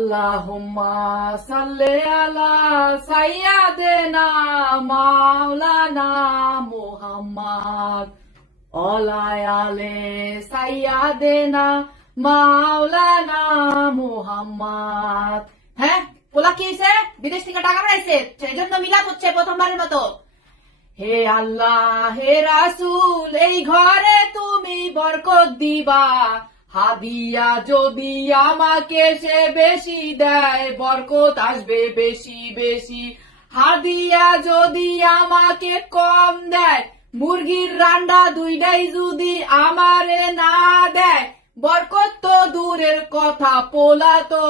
আল্লাহুম্মা সাল্লি আলা সাইয়্যিদিনা মাওলানা মুহাম্মদ ওয়া আলে সাইয়্যিদিনা মাওলানা মুহাম্মদ। হ্যাঁ, পোলা কি হয়েছে? বিদেশ থেকে টাকা পাঠাইছে, সেই জন্য মিলাদ হচ্ছে প্রথমবারের মতো। হে আল্লাহ, হে রাসূল, এই ঘরে তুমি বরকত দিবা। হাদিয়া যদি আমাকে সে বেশি দেয়, বরকত আসবে বেশি বেশি। হাদিয়া যদি আমাকে কম দেয়, মুরগির রান্না দুইটাই যদি আমারে না দেয়, বরকত তো দূরের কথা, পোলা তো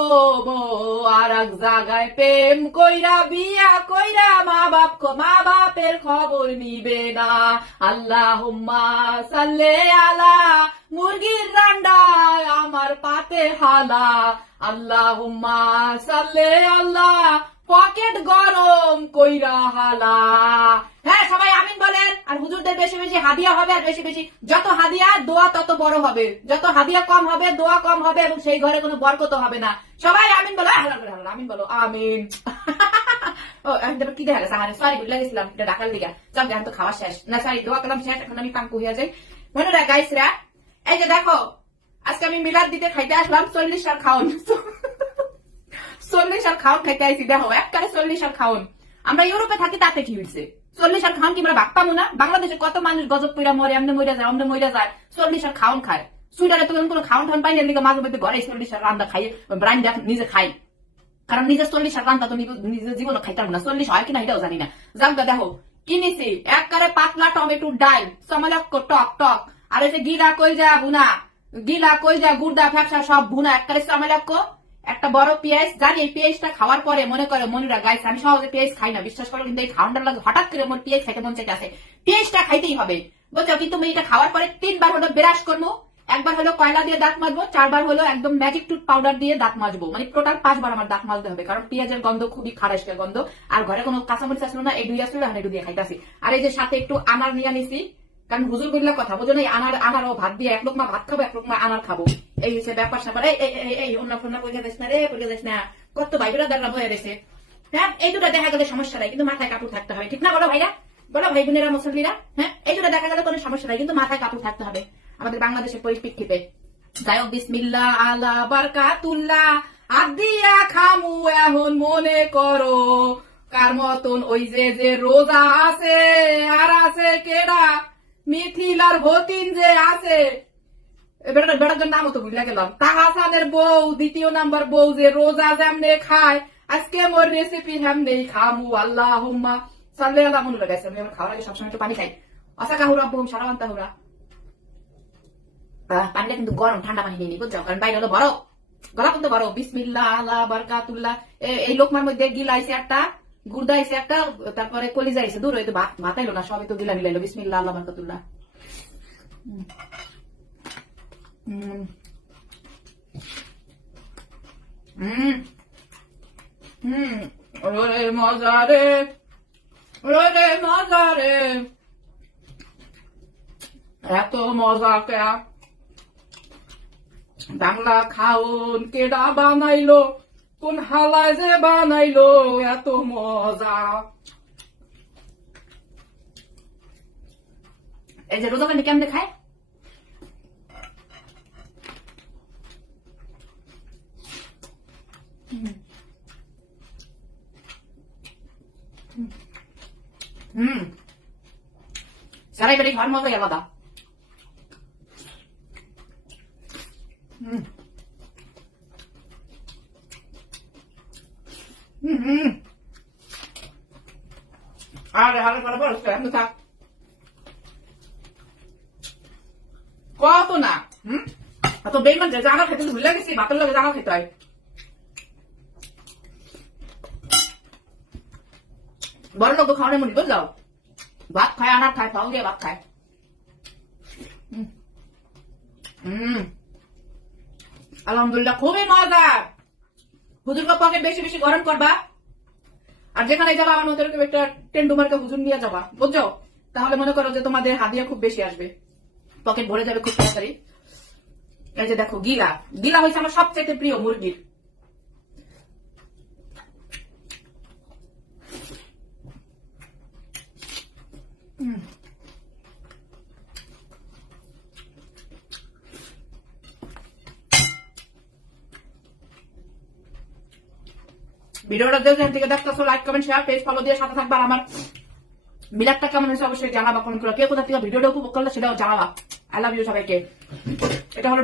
আর এক জায়গায় প্রেম কইরা বিয়া কইরা মা বাপের খবর নিবে না। আল্লাহুম্মা সাল্লি আলা, মুরগির রান্না আমার পাতে হালা। আল্লাহুম্মা সাল্লি আল্লাহ, পকেট গরম কইরা হালা। হ্যাঁ, সবাই আমিন বলেন। আর হুজুরদের বেশি বেশি হাদিয়া হবে, আর বেশি বেশি যত হাদিয়া দোয়া তত বড় হবে। যত হাদিয়া কম হবে দোয়া কম হবে, এবং সেই ঘরে কোনো বরকত হবে না। সবাই আমিন বলো, আমিন বলো, আমিন। ও এখন কি দেখা গেছে? আমার সরি ভুলে গেছিলাম, এটা ডাকার লিগা। যাও, এখন তো খাওয়া শেষ না, সরি দোয়া করলাম শেষ, এখন আমি পাঙ্কু হইয়া যাই। মনে রাখ গাইসরা, এই যে দেখো, আজকে আমি মিলাদ দিতে খাইতে আসলাম 40 আর খাওন। 40 আর খাওন খাইতে আইছি। দেখো, একবারে 40 আর খাওন। আমরা ইউরোপে থাকি, তাতে কি হয়েছে? 40 আর খাওন কি আমরা ভাগতামো না? বাংলাদেশে কত মানুষ গজব পইরা মরে, এমনি মরে যায়, অমনে মরে যায়। 40 আর খাওন খায়। সুইডারে তো কোনো খাওন ঠান পাই না, লিগে মাঝে মধ্যে ঘরে 40 আর রান্না খাই, ব্রাইন নিজে খাই। কারণ নিজে 40 আর রান্না তো নিজের জীবনে খাইতাম না। 40 হয় কিনা এটাও জানি না। যাক, দেখো কিনেছি একবারে পাতলা টমেটো ডাল, সমলক্ষ টক টক, আর এই যে গিলা কই যা ভুনা, গিলা কই যা গুড়দা ফ্যাপসা সব ভুনা, একবারে সমলক্ষ। একটা বড় পেঁয়াজ, জানি এই পেঁয়াজটা খাওয়ার পরে মনে করে মনিরা গাইছে আমি সহজে পেঁয়াজ খাই না, বিশ্বাস করো, কিন্তু এই খাওয়ার লাগে হঠাৎ করে আমার পেঁয়াজ খাইতে মন চাইতে আছে। পেঁয়াজটা খাইতেই হবে, বুঝছো? কিন্তু আমি এটা খাওয়ার পরে 3 বার হলো ব্রাশ করবো, একবার হলো কয়লা দিয়ে দাঁত মাজবো, 4 বার হলো একদম ম্যাজিক টুথ পাউডার দিয়ে দাঁত মাজবো। মানে টোটাল 5 বার আমার দাঁত মাজতে হবে, কারণ পেঁয়াজের গন্ধ খুবই খারাপ গন্ধ। আর ঘরে কোনো কাঁচামরিচ আসলো না, এই 2 আসলো, এখন একটু দিয়ে খাইতেছি। আর এই যে সাথে একটু আনার নিয়ে নিছি, কারণ হুজুর বললে কথা বোঝো না, আনার ও ভাত দিয়ে এক লোকমা ভাত খাবো, এক লোকমা আনার খাবো, এই হচ্ছে ব্যাপার স্যাপার। এই অন্য ফন্য পয়সা দিস না রে, পয়সা দিস না, কত ভাই বেড়া হয়ে রয়েছে। হ্যাঁ, এই দুটা দেখা গেলে সমস্যা নাই, কিন্তু মাথায় কাপড় থাকতে হবে, ঠিক না বলো ভাইরা? বলো ভাই বোনেরা মুসল্লিরা? হ্যাঁ, এই দুটা দেখা গেলে কোনো সমস্যা নাই, কিন্তু মাথায় কাপড় থাকতে হবে আমাদের বাংলাদেশের পরিপ্রেক্ষিতে। যাই হোক, বিসমিল্লাহ আলা বারকাতুল্লাহ, হাত দিয়া খামু এখন মনে করো কার মতন ওই যে রোজা আছে, আর আছে কেডা মিথিলার ভতিন যে আছে, বেটার নাম তো ভুলে গেলাম, তাহাসানের বউ, 2 নাম্বার বউ, যে রোজা যেমনে খায়, আজকে মোর রেসিপি হেমনেই খামু। আল্লাহুম্মা সাল্লি আলা, মনে লাগাইছে আমি আমার খাওয়ার আগে সবসময় একটু পানি খাই। আশা কাহুরা বহুম সারাবান তাহুরা, পানিটা কিন্তু গরম, ঠান্ডা পানি নিয়ে, বুঝছো? কারণ বাইরে হলো বরফ, গলা কিন্তু বরফ। বিসমিল্লাহ আলা বারকাতুল্লাহ। এই লোকমার মধ্যে গিলা আইছে একটা, গুড়দা আইছে একটা, তারপরে কলিজা আইছে, দূর হইতো ভাত আইলো না, সবই তো গিলা মিলাইলো। বিসমিল্লাহ আলা বারকাতুল্লাহ। ওরে মজা রে, ওরে মজা রে, এত মজা কে বাংলা খাওন কেডা বানাইলো, কোন হালায় যে বানাইলো এত মজা। এই যে রোজা পানি কেমনে খায়, সারাই বাড়ি ঘর মজাই আলাদা। আরে হারে করে বল, থাক কত না। তো বেইমান যে জানা খেতে ভুলে গেছি, ভাতের লগে জানা খেতে হয়। বড় লোক খাওয়ানোর মনে, বুঝলো? ভাত খায়, আনার খায়, ফাউ দিয়ে ভাত খায়। আলহামদুলিল্লাহ, খুবই মজা। হুজুরকে পকেট বেশি বেশি গরম করবা, আর যেখানে যাবা আমার মতো একটা টেন্ডুমারকে হুজুর নিয়ে যাবা, বুঝছো? তাহলে মনে করো যে তোমাদের হাদিয়া খুব বেশি আসবে, পকেট ভরে যাবে খুব তাড়াতাড়ি। এই যে দেখো, গিলা হয়েছে আমার সবচেয়ে প্রিয় মুরগির। ভিডিওটা যেখান থেকে দেখতেছো like comment share page follow দিয়ে সাথে থাকবা। আর আমার মিলাদটা কেমন হয়েছে অবশ্যই জানাবা, কমেন্ট করে কে কোথা থেকে ভিডিওটা উপভোগ করলে সেটাও জানাবা। আই লাভ ইউ সবাইকে। এটা হলো